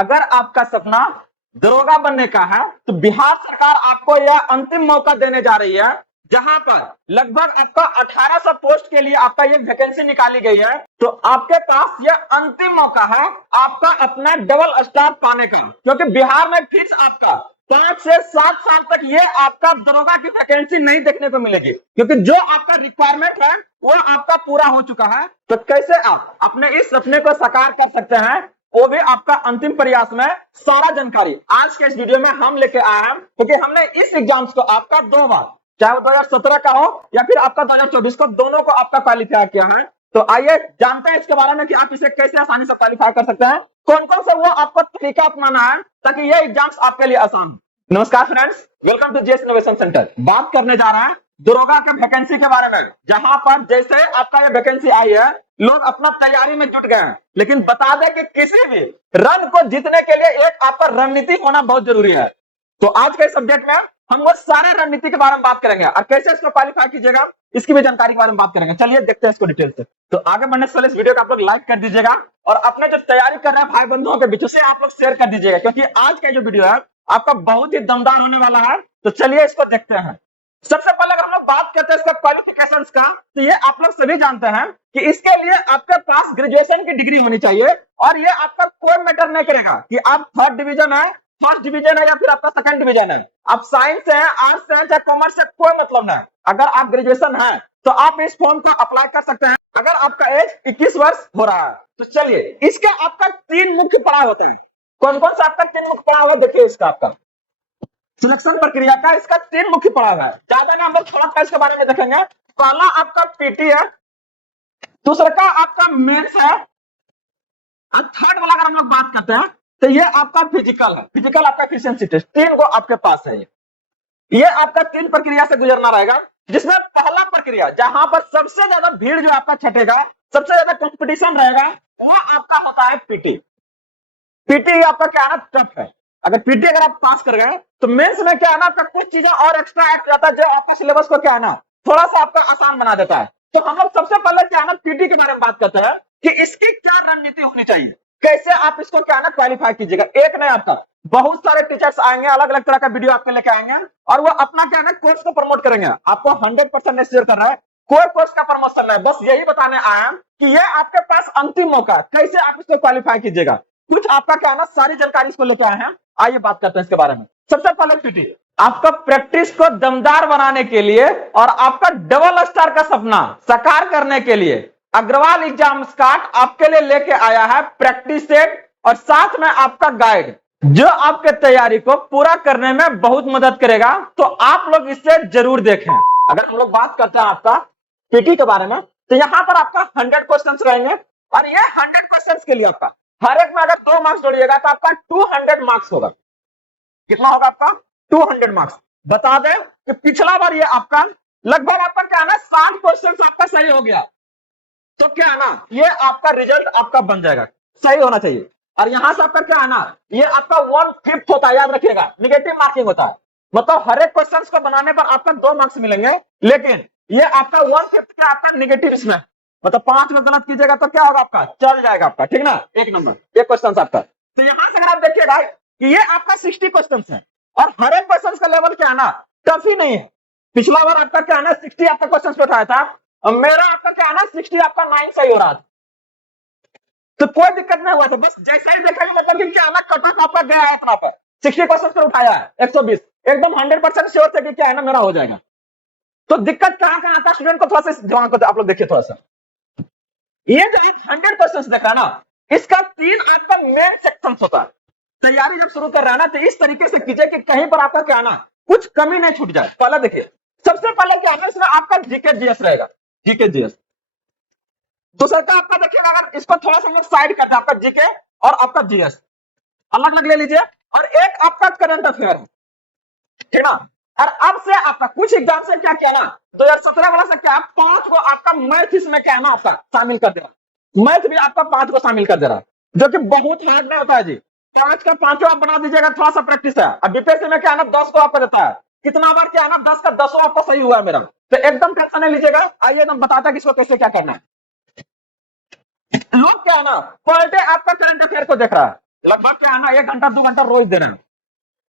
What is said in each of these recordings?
अगर आपका सपना दरोगा बनने का है तो बिहार सरकार आपको यह अंतिम मौका देने जा रही है, जहां पर लगभग आपका 1800 पोस्ट के लिए आपका ये वैकेंसी निकाली गई है। तो आपके पास यह अंतिम मौका है आपका अपना डबल स्टार पाने का, क्योंकि बिहार में फिक्स आपका 5 से 7 साल तक ये आपका दरोगा की वैकेंसी नहीं देखने को मिलेगी, क्योंकि जो आपका रिक्वायरमेंट है वो आपका पूरा हो चुका है। तो कैसे आप अपने इस सपने को साकार कर सकते हैं, वो भी आपका अंतिम प्रयास में सारा जानकारी आज के इस वीडियो में हम लेके आए हैं, क्योंकि हमने इस एग्जाम्स को आपका 2 बार, चाहे वो 2017 का हो या फिर आपका 2024 को, दोनों को आपका क्वालिफाई किया है। तो आइए जानते हैं इसके बारे में कि आप इसे कैसे आसानी से क्वालिफाई कर सकते हैं, कौन कौन से वो आपको तरीका अपनाना है ताकि ये एग्जाम्स आपके लिए आसान हो। नमस्कार friends, welcome to JS innovation centre. बात करने जा रहे हैं दरोगा के वैकेंसी के बारे में, जहां पर जैसे आपका ये वैकेंसी आई है, लोग अपना तैयारी में जुट गए हैं। लेकिन बता दें कि किसी भी रन को जीतने के लिए एक आपका रणनीति होना बहुत जरूरी है। तो आज के सब्जेक्ट में हम वो सारे रणनीति के बारे में बात करेंगे और कैसे इसको क्वालिफाई कीजिएगा इसकी भी जानकारी के बारे में बात करेंगे। चलिए देखते हैं इसको डिटेल से। तो आगे बढ़ने से पहले इस वीडियो को आप लोग लाइक कर दीजिएगा और अपने जो तैयारी कर रहे हैं भाई बंधुओं के बीच से आप लोग शेयर कर दीजिएगा, क्योंकि आज का जो वीडियो है आपका बहुत ही दमदार होने वाला है। तो चलिए इसको देखते हैं। सबसे पहले अगर हम लोग बात करते हैं इसका क्वालिफिकेशंस का, तो ये आप लोग सभी जानते हैं कि इसके लिए आपके पास ग्रेजुएशन की डिग्री होनी चाहिए और ये आपका कोई मैटर नहीं करेगा कि आप 3rd डिवीजन है, 1st डिवीजन है या फिर आपका 2nd डिवीजन है, आप साइंस से है, आर्ट्स से है, चाहे कॉमर्स से, कोई मतलब नहीं। अगर आप ग्रेजुएशन है तो आप इस फॉर्म को अप्लाई कर सकते हैं अगर आपका एज 21 वर्ष हो रहा है। तो चलिए, इसके आपका 3 मुख्य पड़ाव होते हैं। कौन कौन सा आपका 3 मुख्य पड़ाव है देखिए। इसका आपका सिलेक्शन प्रक्रिया का इसका 3 मुख्य पड़ाव है। ज्यादा ना हम लोग थोड़ा इसके बारे में देखेंगे। पहला आपका पीटी है, दूसरा का आपका मेंस है, और 3rd वाला अगर हम लोग बात करते हैं तो ये आपका फिजिकल है, फिजिकल आपका एफिशिएंसी टेस्ट। 3 को आपके पास है। ये आपका 3 प्रक्रिया से गुजरना रहेगा, जिसमें पहला प्रक्रिया जहां पर सबसे ज्यादा भीड़ जो आपका छटेगा, सबसे ज्यादा कंपटीशन रहेगा, वो आपका होता है पीटी। पीटी आपका क्या है, टफ है। अगर पीटी अगर आप पास कर गए तो मेंस में क्या है ना, आपका कुछ चीजें और एक्स्ट्रा ऐड जाता है जो आपका सिलेबस को क्या है ना थोड़ा सा आपका आसान बना देता है। तो हम लोग सबसे पहले क्या है ना पीटी के बारे में बात करते हैं कि इसकी क्या रणनीति होनी चाहिए, कैसे आप इसको क्या है ना क्वालिफाई कीजिएगा। एक नहीं आपका बहुत सारे टीचर्स आएंगे, अलग अलग तरह का वीडियो आपके लेके आएंगे और वो अपना क्या है ना कोर्स को प्रमोट करेंगे। आपको 100% शेयर कर रहा है, कोई कोर्स का प्रमोशन नहीं, बस यही बताने आया है कि ये आपके पास अंतिम मौका है, कैसे आप इसको क्वालिफाई कीजिएगा। कुछ आपका क्या है ना सारी जानकारी इसको लेके आए हैं। आइए बात करते हैं इसके बारे में। सबसे पहले पीटी आपका प्रैक्टिस को दमदार बनाने के लिए और आपका डबल स्टार का सपना साकार करने के लिए अग्रवाल एग्जाम्स कार्ड आपके लिए लेके आया है प्रैक्टिस सेट और साथ में आपका गाइड, जो आपके तैयारी को पूरा करने में बहुत मदद करेगा। तो आप लोग इसे जरूर देखें। अगर हम लोग बात करते हैं आपका पीटी के बारे में, तो यहां पर आपका 100 क्वेश्चन रहेंगे और ये 100 क्वेश्चन के लिए आपका हर एक में अगर 2 मार्क्स जोड़िएगा तो आपका 200 मार्क्स होगा। कितना होगा आपका 200 मार्क्स। बता दें कि पिछला बार ये आपका लगभग आपका क्या है ना 60 क्वेश्चन आपका सही हो गया, तो क्या है ना ये आपका रिजल्ट आपका बन जाएगा, सही होना चाहिए। और यहां से आपका क्या है ना ये आपका 1/5 होता है, याद रखिएगा, निगेटिव मार्किंग होता है। मतलब हर एक क्वेश्चन को बनाने पर आपका 2 मार्क्स मिलेंगे, लेकिन ये आपका 1/5 क्या आपका निगेटिव इसमें, मतलब 5 में गलत कीजिएगा तो क्या होगा आपका चल जाएगा आपका, ठीक ना, 1 नंबर ये क्वेश्चन आपका। तो यहां से अगर आप देखिएगा कि ये आपका 60 क्वेश्चन है और हर एक क्वेश्चन का लेवल क्या है ना टफ ही नहीं है। पिछला बार आपका क्या है ना 60 आपका क्वेश्चन पे उठाया था और मेरा आपका क्या है ना 60 आपका 9 सही हो रहा था, तो कोई दिक्कत नहीं हुआ था। बस जैसा ही देखा मतलब कि क्या है ना कट ऑफ आपका गया है इतना पर 60 क्वेश्चन पर उठाया है 120, एकदम 100% श्योर थे कि क्या है ना मेरा हो जाएगा। तो दिक्कत कहां कहां आता है स्टूडेंट को थोड़ा सा दिमाग को आप लोग देखिए थोड़ा सा। ये जो 100 क्वेश्चन देखा ना, इसका 3 आपका मेन सेक्शन होता है। तैयारी जब शुरू कर रहा है ना तो इस तरीके से कीजिए कि कहीं पर आपका क्या है ना कुछ कमी नहीं छूट जाए। पहले देखिए, सबसे पहले क्या है ना इसमें आपका जीके जीएस रहेगा, जीके जीएस। दूसरा का आपका देखिएगा, अगर इसको थोड़ा सा हम लोग साइड करते हैं, आपका जीके और आपका जीएस अलग अलग ले लीजिए, और एक आपका करंट अफेयर है, ठीक ना। और अब से आपका कुछ एग्जाम से क्या किया ना 2017 वाला से क्या 5 को आपका मैथ इसमें क्या है ना आपका शामिल कर दे रहा, मैथ भी आपका 5 को शामिल कर दे रहा, जो कि बहुत हार्ड नहीं होता है जी। 5 का 5 आप बना दीजिएगा, थोड़ा सा प्रैक्टिस है। अब बीपीएससी में क्या है ना 10 को आपका देता है, कितना बार क्या है ना 10 का 10 आपका सही हुआ है मेरा, तो एकदम टेंशन नहीं लीजिएगा। आइए एकदम बताता है कि इसको कैसे क्या करना है। लोग क्या है ना पर डे आपका करंट अफेयर को देख रहा है, लगभग क्या है ना 1 घंटा 2 घंटा रोज देना है।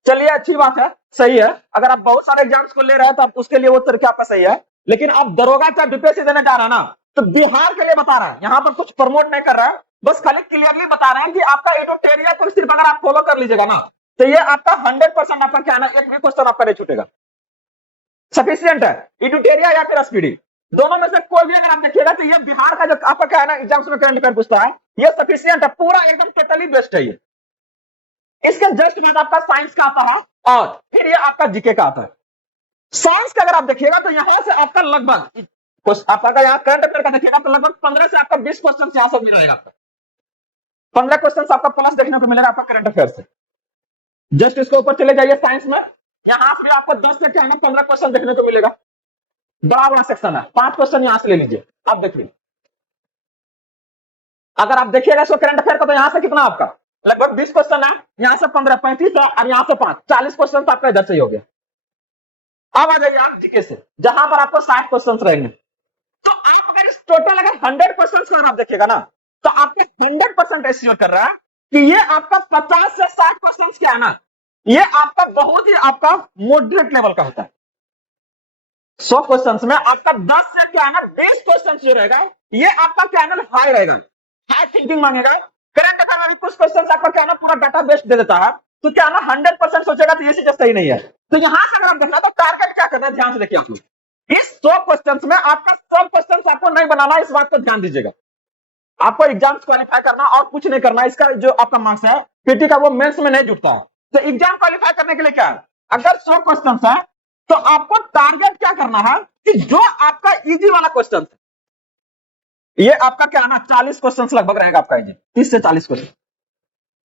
चलिए अच्छी बात है, सही है। अगर आप बहुत सारे एग्जाम्स को ले रहे हैं तो आप उसके लिए वो तरीका आपका सही है। लेकिन आप दरोगा क्या बीपीएससी देने जा रहा है ना, तो बिहार के लिए बता रहे हैं, यहाँ पर कुछ प्रमोट नहीं कर रहा है, बस खाली क्लियरली बता रहे हैं कि आपका एडोटेरिया को सिर्फ अगर आप फॉलो कर लीजिएगा ना, तो ये आपका 100% आपका क्या है ना, एक भी क्वेश्चन आपका नहीं छूटेगा। सफिशियंट है एडोटेरिया या फिर एसपीडी, दोनों में से कोई भी अगर आप देखिएगा तो ये बिहार का जो आपका क्या है ना एग्जाम्स में करंट अफेयर पूछता है, ये सफिशियंट है, पूरा एकदम टोटली बेस्ट है ये। इसके जस्ट बाद आपका साइंस का आता है और फिर ये आपका जीके का आता है। साइंस का अगर आप देखिएगा तो यहां से आपका लगभग आपका यहाँ करंट अफेयर का देखिएगा तो लगभग 15 से आपका 20 क्वेश्चन यहाँ से मिल जाएगा आपका, 15 क्वेश्चन आपका प्लस देखने को मिलेगा आपका करंट अफेयर से। जस्ट इसके ऊपर चले जाइए साइंस में, यहां से भी आपको 10 से क्या है ना 15 क्वेश्चन देखने को मिलेगा। बड़ा बड़ा सेक्शन है, 5 क्वेश्चन यहां से ले लीजिए, आप देखिए। अगर आप देखिएगा इसको करंट अफेयर का तो यहां से कितना आपका लगभग 20 क्वेश्चन है, यहां से 15 35 है और यहां से 5 40 क्वेश्चन आपका इधर से ही हो गया। अब आ जाइए आप जीके से, जहां पर आपको 60 क्वेश्चन रहेंगे। तो आप अगर इस टोटल अगर 100 क्वेश्चन का आप देखिएगा ना, तो आपके 100% एश्योर कर रहा है कि ये आपका 50 से 60 क्वेश्चन क्या है ना, ये आपका बहुत ही आपका मॉडरेट लेवल का होता है। 100 क्वेश्चन में आपका 10 से क्या है ना 20 क्वेश्चन जो रहेगा, ये आपका क्या है ना हाई रहेगा, हाई थिंकिंग मांगेगा। करंट अफेयर में भी कुछ क्वेश्चन आपका क्या है ना पूरा डाटा बेस्ड दे देता है, तो क्या ना 100% सोचेगा तो ये चीज सही नहीं है। तो यहां से अगर आप देखना तो टारगेट क्या करना है, ध्यान से देखिए आप लोग। इस 100 क्वेश्चंस में आपका सब क्वेश्चंस आपको नहीं बनाना, इस बात को ध्यान दीजिएगा। आपको एग्जाम्स क्वालिफाई करना और कुछ नहीं करना, इसका जो आपका मार्क्स है पीटी का वो मेंस में नहीं जुटता है। तो एग्जाम क्वालिफाई करने के लिए क्या है, अगर 100 क्वेश्चंस है तो आपको टारगेट क्या करना है कि जो आपका इजी वाला क्वेश्चन है, ये आपका क्या है ना 40 क्वेश्चन लगभग रहेगा आपका इजी, 30 से 40 क्वेश्चन,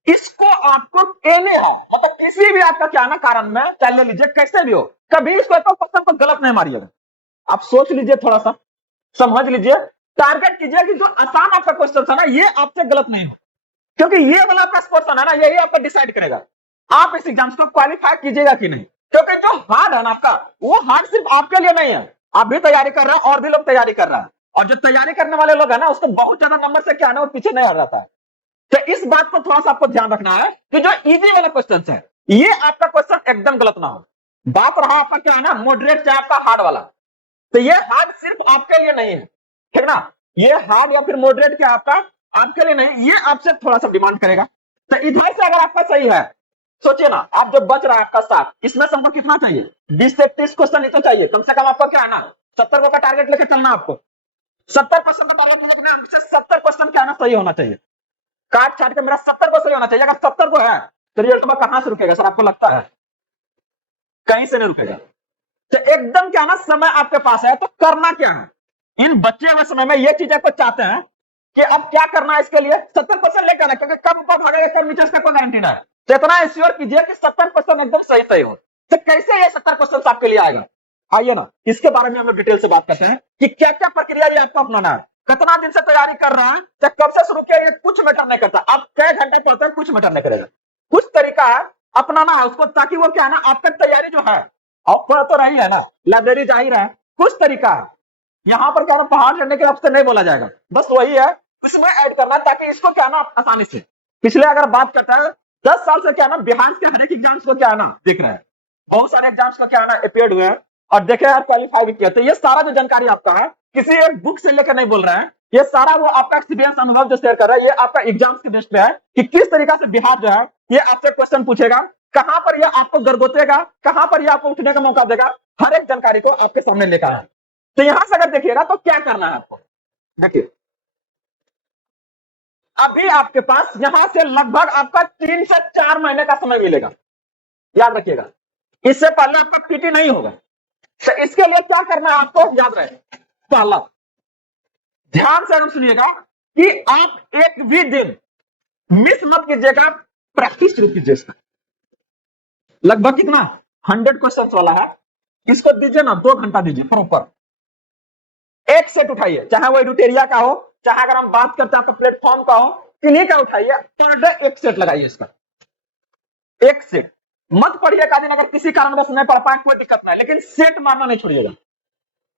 इसको आपको एने है मतलब किसी भी आपका क्या ना कारण में चाहे ले लीजिए कैसे भी हो, कभी इसको एक क्वेश्चन को गलत नहीं मारिएगा। आप सोच लीजिए, थोड़ा सा समझ लीजिए, टारगेट कीजिए कि जो आसान आपका क्वेश्चन था ना ये आपसे गलत नहीं हो, क्योंकि ये वाला आपका क्वेश्चन है ना यही आपका डिसाइड करेगा आप इस एग्जाम को क्वालिफाई कीजिएगा कि नहीं। क्योंकि जो हार्ड है ना आपका, वो हार्ड सिर्फ आपके लिए नहीं है, आप भी तैयारी कर रहे हैं और भी लोग तैयारी कर रहे हैं, और जो तैयारी करने वाले लोग है ना उसको बहुत ज्यादा नंबर से क्या है ना वो पीछे नहीं हट जाता है। तो इस बात को थोड़ा सा आपको ध्यान रखना है कि जो इजी वाला क्वेश्चन है ये आपका क्वेश्चन एकदम गलत ना हो। बात रहा आपका क्या है ना मॉडरेट चाहे आपका हार्ड वाला, तो ये हार्ड सिर्फ आपके लिए नहीं है, ठीक ना, ये हार्ड या फिर मॉडरेट क्या आपका आपके लिए नहीं, ये आपसे थोड़ा सा डिमांड करेगा। तो इधर से अगर आपका सही है, सोचिए ना आप जो बच रहा है आपका 7, इसमें से हमको कितना चाहिए 20 से 30 क्वेश्चन ही तो चाहिए, कम से कम आपको क्या है ना 70 का टारगेट लेके चलना, आपको 70% का टारगेट लेके हमसे 70 क्वेश्चन क्या है ना सही होना चाहिए। काट छाट के मेरा 70 को सही होना चाहिए, अगर 70 को है तो रिजल्ट में कहां से रुकेगा सर, आपको लगता है कहीं से नहीं रुकेगा। तो एकदम क्या ना समय आपके पास है, तो करना क्या है इन बच्चे हुए समय में, ये चीज आपको चाहते हैं कि अब क्या करना है इसके लिए 70% लेकर आना, क्योंकि कब ऊपर भागेगा कब नीचे इसका कोई गारंटी नहीं है। तो इतना इंश्योर कीजिए कि 70% एकदम सही सही हो। तो कैसे ये 70% आपके लिए आएगा, आइए ना इसके बारे में हम लोग डिटेल से बात करते हैं कि क्या क्या प्रक्रिया ये आपको अपनाना है, कितना दिन से तैयारी कर रहा है, चाहे कब से शुरू किया, ये कुछ मैटर नहीं करता, आप कई घंटे पढ़ते हैं कुछ मैटर नहीं करेगा। कुछ तरीका है अपनाना है उसको, ताकि वो क्या है ना आपका तैयारी जो है, आप पढ़ तो रही है ना, लाइब्रेरी जा ही रहा है, कुछ तरीका है यहाँ पर क्या ना पहाड़ चढ़ने के आपसे नहीं बोला जाएगा, बस वही है उसमें ऐड करना, ताकि इसको क्या ना आसानी से। पिछले अगर बात करता है 10 साल से क्या ना बिहार के हर एक एग्जाम्स को क्या है ना देख रहे हैं, बहुत सारे एग्जाम्स को क्या है ना अपियर्ड हुए हैं और देखे यार क्वालिफाई भी किया। तो ये सारा जो जानकारी आपका है किसी एक बुक से लेकर नहीं बोल रहे हैं, ये सारा वो आपका एक्सपीरियंस अनुभव जो शेयर कर रहा है, ये आपका एग्जाम्स के बेस पे है कि किस तरीका से बिहार जो है ये आपसे क्वेश्चन पूछेगा, कहां पर ये आपको गरगोतेगा, कहां पर ये आपको उठने का मौका देगा, हर एक जानकारी को आपके सामने लेकर आया। तो यहां से अगर देखिएगा तो क्या करना है आपको, देखिए अभी आपके पास यहां से लगभग आपका 3 से 4 महीने का समय मिलेगा, याद रखिएगा, इससे पहले आपका पीटी नहीं होगा। तो इसके लिए क्या करना है आपको याद रहे, पहला ध्यान से हम सुनिएगा कि आप एक भी दिन मिस मत कीजिएगा, प्रैक्टिस शुरू कीजिए इसका। लगभग कितना 100 क्वेश्चन वाला है, इसको दीजिए ना 2 घंटा दीजिए प्रॉपर, एक सेट उठाइए, चाहे वो एडुटेरिया का हो, चाहे अगर हम बात करते हैं आपका प्लेटफॉर्म का हो, किन्हीं का उठाइए, पर डे एक सेट लगाइए इसका, एक सेट मत पढ़िएगा दिन, अगर किसी कारणवश नहीं पढ़ पाए कोई दिक्कत नहीं, लेकिन सेट मारना नहीं छोड़िएगा।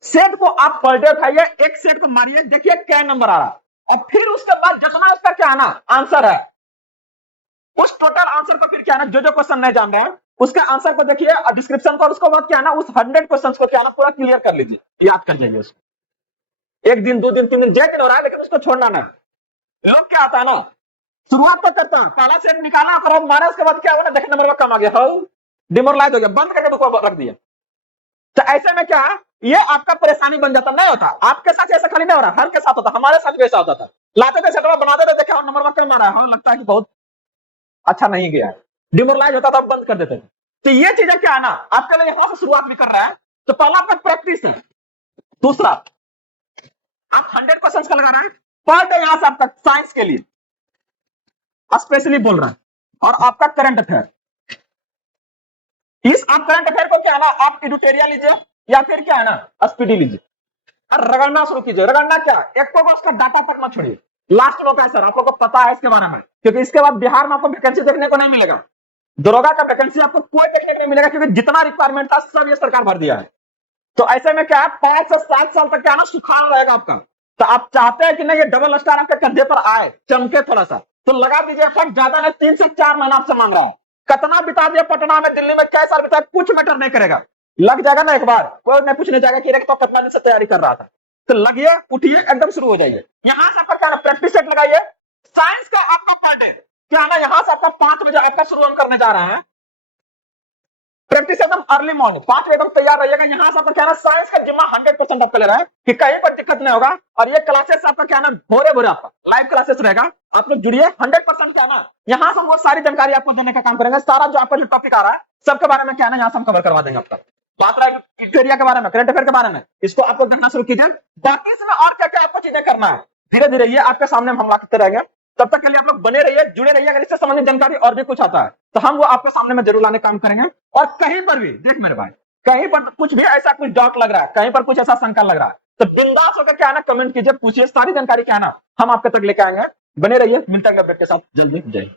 सेट को आप पर डे उठाइए, एक सेट को मारिए, देखिए क्या नंबर आ रहा है, और फिर उसके बाद जितना उसका क्या है ना आंसर है उस टोटल आंसर को फिर क्या है ना, जो क्वेश्चन नहीं जान रहे हैं उसका आंसर को देखिए डिस्क्रिप्शन को, और उसको बाद क्या है ना उस 100 क्वेश्चन को क्या है ना पूरा क्लियर कर लीजिए, याद कर जाइए उसको। 1 दिन 2 दिन 3 दिन जय दिन हो रहा है, लेकिन उसको छोड़ना ना। लोग क्या आता है ना, शुरुआत तो करता है, पहला सेट निकाला और मारा, उसके बाद क्या हुआ ना, देखने नंबर कम आ गया, डिमोरलाइज हो गया, बंद करके उसको रख दिया। तो ऐसे में क्या है, ये आपका परेशानी बन जाता, नहीं होता आपके साथ, ऐसा खाली नहीं हो रहा, हर के साथ होता, हमारे साथ भी ऐसा होता था। लाते थे सेटवा, बनाते थे, देखा नंबर कम आ रहा है, लगता है कि बहुत अच्छा नहीं गया, डिमोरलाइज होता था, बंद कर देते थे। तो ये चीजें क्या है ना, आपके लिए यहां से शुरुआत भी कर रहा है। तो पहला आपका प्रैक्टिस है, दूसरा आप 100 क्वेश्चन का लगा रहे हैं पर डे, यहां से आपका साइंस के लिए स्पेशली बोल रहा है, और आपका करंट अफेयर। इस आप करंट अफेयर को क्या है ना, आप एडिटोरियल लीजिए या फिर क्या है ना स्पीडी लीजिए, और रगड़ना शुरू कीजिए। रगड़ना क्या, एक तो उसका डाटा तक मत छोड़िए, लास्ट में सर आप लोगों को पता है इसके बारे में, क्योंकि इसके बाद बिहार में आपको वैकेंसी देखने को नहीं मिलेगा, दरोगा का वैकेंसी आपको कोई देखने को नहीं मिलेगा, क्योंकि जितना रिक्वायरमेंट था सब ये सरकार भर दिया है। तो ऐसे में क्या है, 5 से 7 साल तक क्या है ना सुखाड़ रहेगा आपका। तो आप चाहते हैं कि नहीं ये डबल स्टार आपके कंधे पर आए, चमके थोड़ा सा, तो लगा दीजिए एफर्ट, ज्यादा नहीं 3 से 4 महीना आपसे मांग रहा है। कितना बिता दिया पटना में, दिल्ली में, क्या साल बिताया, कुछ मैटर नहीं करेगा, लग जाएगा ना एक बार, कोई नहीं पूछने जाएगा कि तो कितना दिन से तैयारी कर रहा था। तो लगिए, उठिए, एकदम शुरू हो जाइए। यहां से आपका क्या ना प्रैक्टिस सेट लगाइए। साइंस का आपका पार्ट है क्या ना, यहां से आपका 5 बजे आपका शुरू हम करने जा रहे हैं। प्रैक्टिस एकदम अर्ली मॉर्निंग 5 बजे तक तैयार रहिएगा। यहां से आपका क्या ना साइंस का जिम्मा 100% आपका ले रहा है कि कहीं पर दिक्कत नहीं होगा। और ये क्लासेस आपका क्या ना भोरे भोरे आपका लाइव क्लासेस रहेगा, आप लोग जुड़िए 100% क्या ना, यहाँ से वो सारी जानकारी आपको देने का काम करेंगे। सारा जो आपका जो टॉपिक आ रहा है सबके बारे में क्या ना यहाँ से हम कवर करवा देंगे। आपका बात रहा एरिया के बारे में, करंट अफेयर के बारे में, इसको आपको देखना शुरू कीजिए। बाकी इसमें और क्या क्या आपको चीजें करना है, धीरे धीरे ये आपके सामने हम लाते रहेंगे। तब तक के लिए आप लोग बने रहिए, जुड़े रहिए। अगर इससे संबंधित जानकारी और भी कुछ आता है तो हम वो आपके सामने में जरूर लाने का काम करेंगे। और कहीं पर भी देख मेरे भाई, कहीं पर कुछ भी ऐसा कुछ डाउट लग रहा है, कहीं पर कुछ ऐसा शंका लग रहा है, तो बिंदास होकर क्या है ना कमेंट कीजिए, पूछिए, सारी जानकारी क्या है ना हम आपके तक लेके आएंगे। बने रहिए, मिलते हैं अपडेट के साथ जल्दी। जय हिंद।